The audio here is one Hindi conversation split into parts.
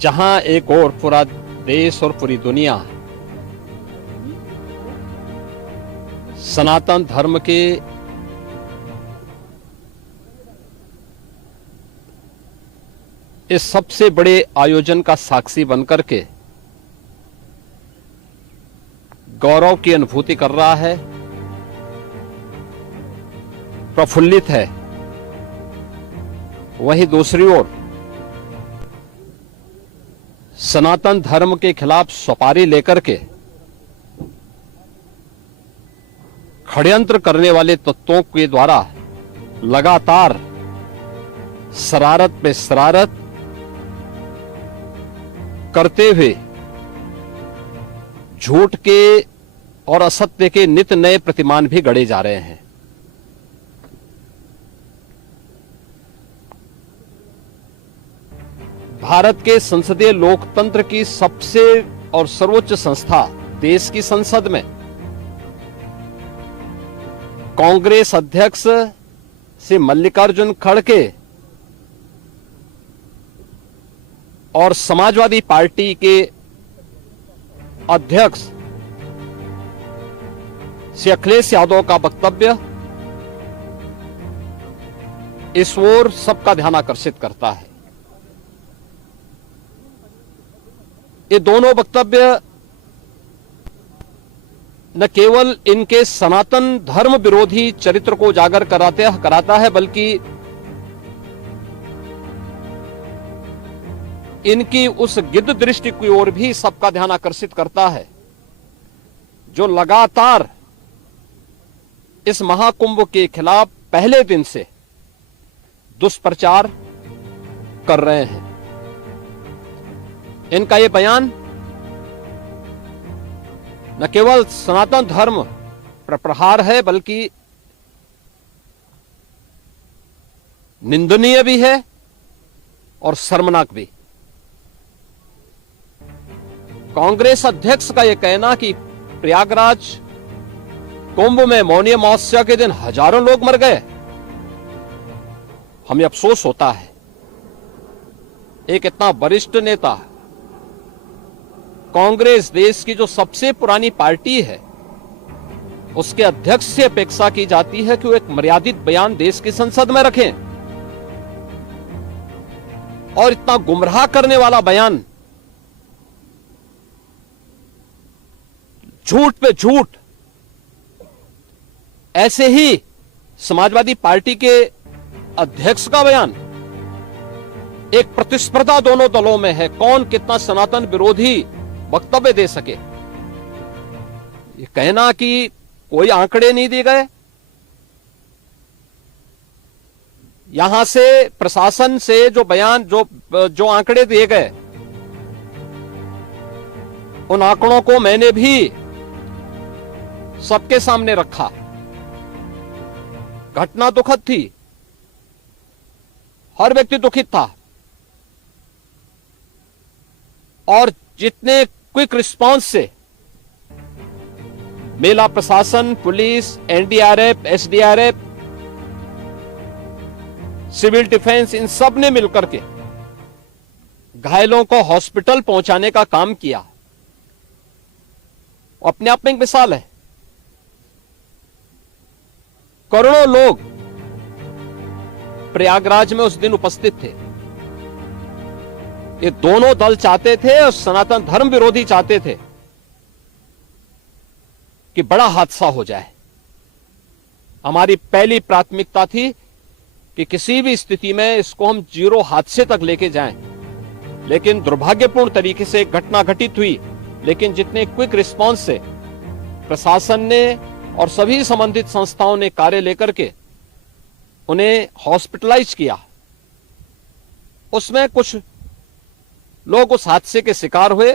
जहां एक और पूरा देश और पूरी दुनिया सनातन धर्म के इस सबसे बड़े आयोजन का साक्षी बनकर के गौरव की अनुभूति कर रहा है, प्रफुल्लित है, वहीं दूसरी ओर सनातन धर्म के खिलाफ सपारी लेकर के षड्यंत्र करने वाले तत्वों के द्वारा लगातार शरारत पे शरारत करते हुए झूठ के और असत्य के नित नए प्रतिमान भी गढ़े जा रहे हैं। भारत के संसदीय लोकतंत्र की सबसे और सर्वोच्च संस्था देश की संसद में कांग्रेस अध्यक्ष से मल्लिकार्जुन खड़गे और समाजवादी पार्टी के अध्यक्ष श्री अखिलेश यादव का वक्तव्य इस ओर सबका ध्यान आकर्षित करता है। ये दोनों वक्तव्य न केवल इनके सनातन धर्म विरोधी चरित्र को उजागर कराता है, बल्कि इनकी उस गिद्ध दृष्टि की ओर भी सबका ध्यान आकर्षित करता है जो लगातार इस महाकुंभ के खिलाफ पहले दिन से दुष्प्रचार कर रहे हैं। इनका यह बयान न केवल सनातन धर्म पर प्रहार है, बल्कि निंदनीय भी है और शर्मनाक भी। कांग्रेस अध्यक्ष का यह कहना कि प्रयागराज कुंभ में मौनी अमावस्या के दिन हजारों लोग मर गए, हमें अफसोस होता है एक इतना वरिष्ठ नेता, कांग्रेस देश की जो सबसे पुरानी पार्टी है, उसके अध्यक्ष से अपेक्षा की जाती है कि वो एक मर्यादित बयान देश की संसद में रखें, और इतना गुमराह करने वाला बयान, झूठ पे झूठ। ऐसे ही समाजवादी पार्टी के अध्यक्ष का बयान, एक प्रतिस्पर्धा दोनों दलों में है, कौन कितना सनातन विरोधी वक्तव्य दे सके। ये कहना कि कोई आंकड़े नहीं दिए गए, यहां से प्रशासन से जो बयान जो आंकड़े दिए गए, उन आंकड़ों को मैंने भी सबके सामने रखा। घटना दुखद थी, हर व्यक्ति दुखित था, और जितने क्विक रिस्पांस से मेला प्रशासन, पुलिस, एनडीआरएफ, एसडीआरएफ, सिविल डिफेंस, इन सब ने मिलकर के घायलों को हॉस्पिटल पहुंचाने का काम किया, अपने आप में एक मिसाल है। करोड़ों लोग प्रयागराज में उस दिन उपस्थित थे। ये दोनों दल चाहते थे और सनातन धर्म विरोधी चाहते थे कि बड़ा हादसा हो जाए। हमारी पहली प्राथमिकता थी कि किसी भी स्थिति में इसको हम जीरो हादसे तक लेके जाएं, लेकिन दुर्भाग्यपूर्ण तरीके से घटना घटित हुई। लेकिन जितने क्विक रिस्पांस से प्रशासन ने और सभी संबंधित संस्थाओं ने कार्य लेकर के उन्हें हॉस्पिटलाइज किया, उसमें कुछ लोग उस हादसे के शिकार हुए,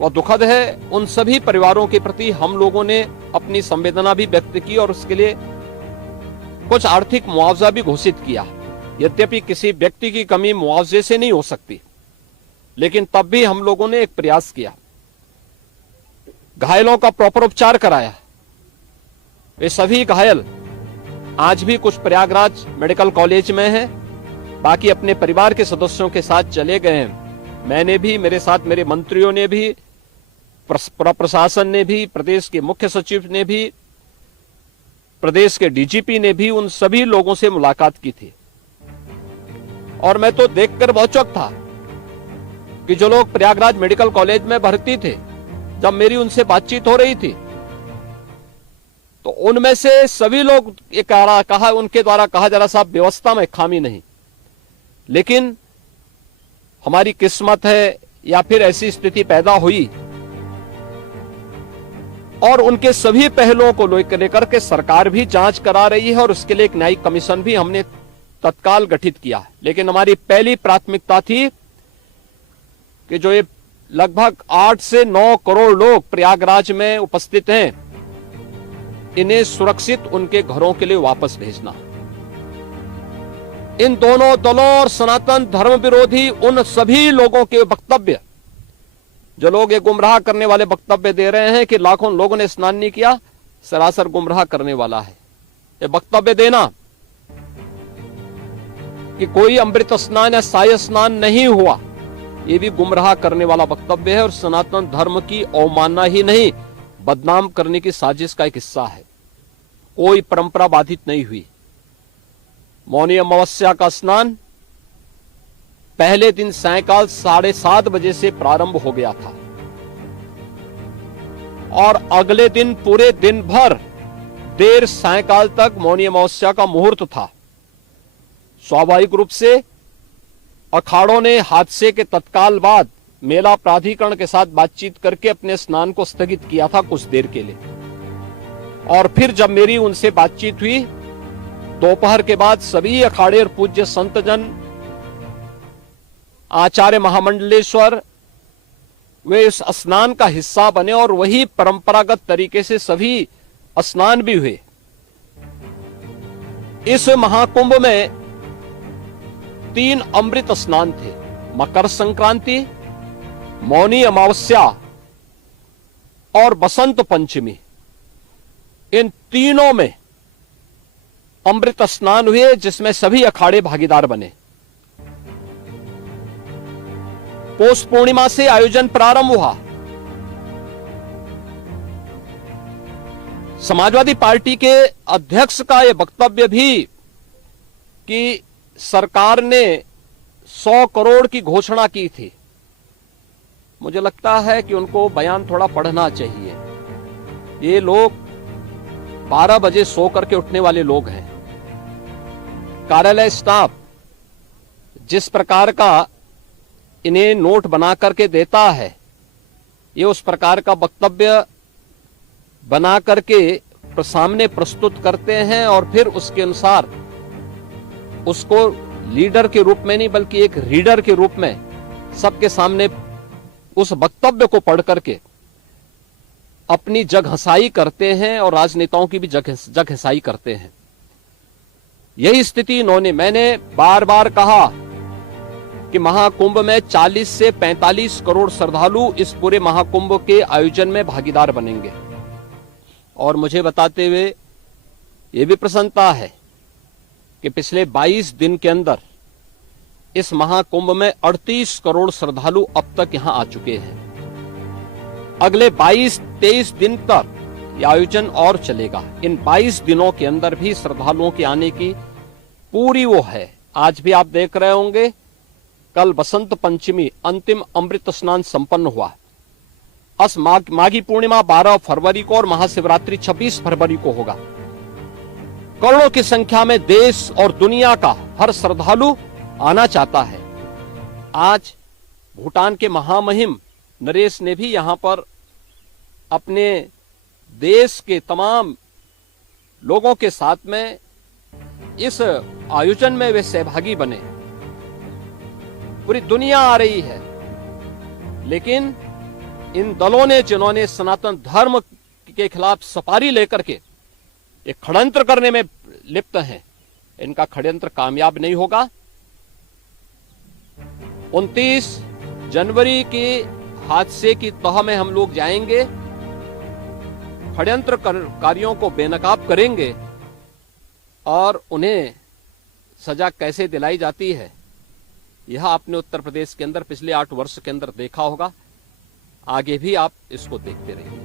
वह दुखद है। उन सभी परिवारों के प्रति हम लोगों ने अपनी संवेदना भी व्यक्त की और उसके लिए कुछ आर्थिक मुआवजा भी घोषित किया। यद्यपि किसी व्यक्ति की कमी मुआवजे से नहीं हो सकती, लेकिन तब भी हम लोगों ने एक प्रयास किया, घायलों का प्रॉपर उपचार कराया। वे सभी घायल आज भी कुछ प्रयागराज मेडिकल कॉलेज में हैं, बाकी अपने परिवार के सदस्यों के साथ चले गए हैं। मैंने भी, मेरे साथ मेरे मंत्रियों ने भी, प्रशासन ने भी, प्रदेश के मुख्य सचिव ने भी, प्रदेश के डीजीपी ने भी उन सभी लोगों से मुलाकात की थी। और मैं तो देखकर बहुत चौंक था कि जो लोग प्रयागराज मेडिकल कॉलेज में भर्ती थे, जब मेरी उनसे बातचीत हो रही थी, तो उनमें से सभी लोग ये कहा, उनके द्वारा कहा जा रहा, साहब व्यवस्था में खामी नहीं, लेकिन हमारी किस्मत है या फिर ऐसी स्थिति पैदा हुई। और उनके सभी पहलुओं को लेकर के सरकार भी जांच करा रही है और उसके लिए एक न्यायिक कमीशन भी हमने तत्काल गठित किया। लेकिन हमारी पहली प्राथमिकता थी कि जो ये लगभग 8 से 9 करोड़ लोग प्रयागराज में उपस्थित हैं, इन्हें सुरक्षित उनके घरों के लिए वापस भेजना। इन दोनों दलों और सनातन धर्म विरोधी उन सभी लोगों के वक्तव्य, जो लोग ये गुमराह करने वाले वक्तव्य दे रहे हैं कि लाखों लोगों ने स्नान नहीं किया, सरासर गुमराह करने वाला है। ये वक्तव्य देना कि कोई अमृत स्नान या साय स्नान नहीं हुआ, ये भी गुमराह करने वाला वक्तव्य है और सनातन धर्म की अवमानना ही नहीं, बदनाम करने की साजिश का एक हिस्सा है। कोई परंपरा बाधित नहीं हुई। मौनी अमावस्या का स्नान पहले दिन सायंकाल 7:30 बजे से प्रारंभ हो गया था और अगले दिन पूरे दिन भर देर सायंकाल तक मौनी अमावस्या का मुहूर्त था। स्वाभाविक रूप से अखाड़ों ने हादसे के तत्काल बाद मेला प्राधिकरण के साथ बातचीत करके अपने स्नान को स्थगित किया था कुछ देर के लिए। और फिर जब मेरी उनसे बातचीत हुई दोपहर के बाद, सभी अखाड़े और पूज्य संतजन, आचार्य महामंडलेश्वर, वे इस स्नान का हिस्सा बने और वही परंपरागत तरीके से सभी स्नान भी हुए। इस महाकुंभ में 3 अमृत स्नान थे, मकर संक्रांति, मौनी अमावस्या और बसंत पंचमी। इन तीनों में अमृत स्नान हुए जिसमें सभी अखाड़े भागीदार बने। पौष पूर्णिमा से आयोजन प्रारंभ हुआ। समाजवादी पार्टी के अध्यक्ष का यह वक्तव्य भी कि सरकार ने 100 करोड़ की घोषणा की थी, मुझे लगता है कि उनको बयान थोड़ा पढ़ना चाहिए। ये लोग 12 बजे सो करके उठने वाले लोग हैं। कार्यालय स्टाफ जिस प्रकार का इन्हें नोट बना करके देता है, ये उस प्रकार का वक्तव्य बना करके सामने प्रस्तुत करते हैं और फिर उसके अनुसार उसको लीडर के रूप में नहीं बल्कि एक रीडर के रूप में सबके सामने उस वक्तव्य को पढ़ करके अपनी जग हंसाई करते हैं और राजनेताओं की भी जग हंसाई करते हैं। यही स्थिति इन्होंने, मैंने बार बार कहा कि महाकुंभ में 40 से 45 करोड़ श्रद्धालु इस पूरे महाकुंभ के आयोजन में भागीदार बनेंगे। और मुझे बताते हुए यह भी प्रसन्नता है कि पिछले 22 दिन के अंदर इस महाकुंभ में 38 करोड़ श्रद्धालु अब तक यहां आ चुके हैं। अगले 22-23 दिन तक यह आयोजन और चलेगा। इन 22 दिनों के अंदर भी श्रद्धालुओं के आने की पूरी वो है। आज भी आप देख रहे होंगे, कल बसंत पंचमी अंतिम अमृत स्नान संपन्न हुआ। माघी पूर्णिमा 12 फरवरी को और महाशिवरात्रि 26 फरवरी को होगा। करोड़ों की संख्या में देश और दुनिया का हर श्रद्धालु आना चाहता है। आज भूटान के महामहिम नरेश ने भी यहां पर अपने देश के तमाम लोगों के साथ में इस आयोजन में वे सहभागी बने। पूरी दुनिया आ रही है, लेकिन इन दलों ने जिन्होंने सनातन धर्म के खिलाफ सपारी लेकर के एक षड्यंत्र करने में लिप्त हैं, इनका षड्यंत्र कामयाब नहीं होगा। 29 जनवरी के हादसे की तह में हम लोग जाएंगे, षड्यंत्रकारियों को बेनकाब करेंगे और उन्हें सजा कैसे दिलाई जाती है यह आपने उत्तर प्रदेश के अंदर पिछले 8 वर्ष के अंदर देखा होगा, आगे भी आप इसको देखते रहिए।